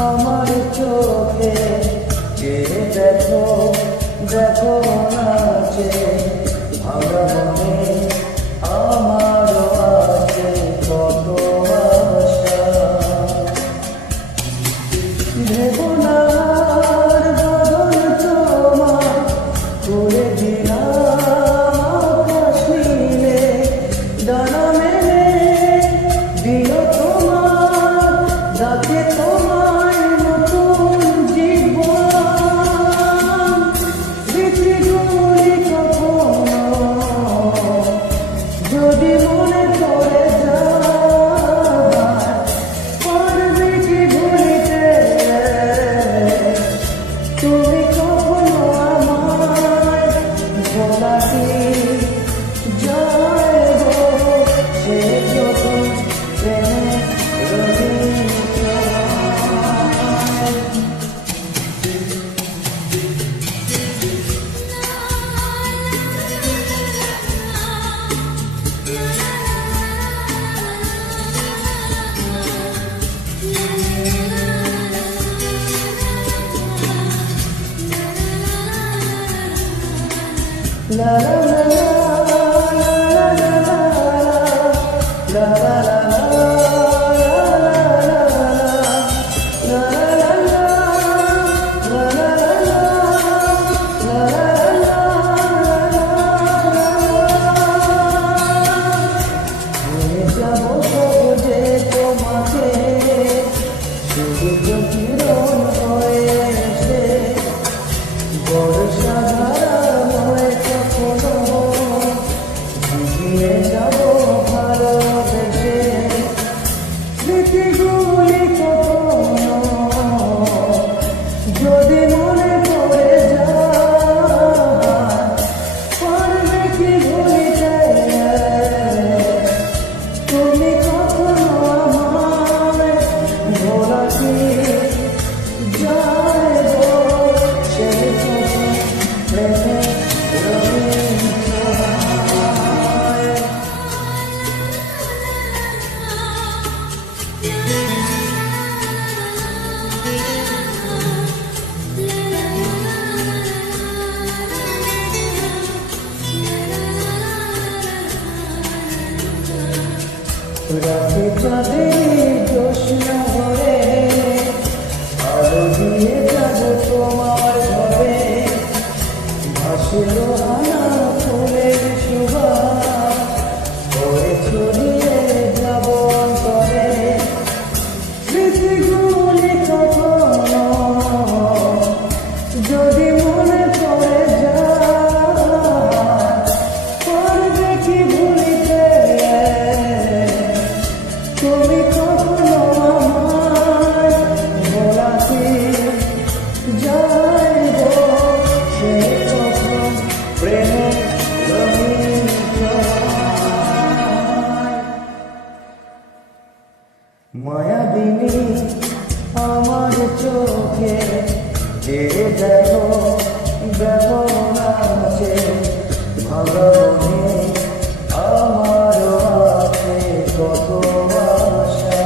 আমার চোখে যে দেখো দেখো নাচে ভাঙা মনে আমারও আছে কত আশা ভেবনার বদল তোমার করে দিলাম আকাশ নীলে ডানা মেলে দিও তোমার যাতে তোমার নতুন জীবন স্মৃতিগুলি কখনো যদি মনে পড়ে যায় পারবে কি ভুলিতে তুমি কখনো আমায় ভোলা কি যায় গো সে প্রথম প্রেমে La la la la la la la la la স্মৃতিগুলি কখনো যদি মনে পড়ে যায় পারবে কি ভুলিতে তুমি কখনো আমায় ভোলা কি যায় গো সে প্রেমে রাতে চাঁদের জ্যোৎস্না ভরে আলো দিয়ে যাব তোমার ঘরে ভাসল আনা ফুলের সুবাস করে ছড়িয়ে যাব অন্তরে স্মৃতিগুলি কখনো যদি মনে পড়ে যায় পারবে কি ভুলিতে তুমি কখনো আমায় ভোলা কি যায় গো সে প্রথম প্রেমের রঙিন মায়াবিনী আমার চোখে যে দেখো দেখো নাচে ভাঙা মনে আমারও আছে কত আশা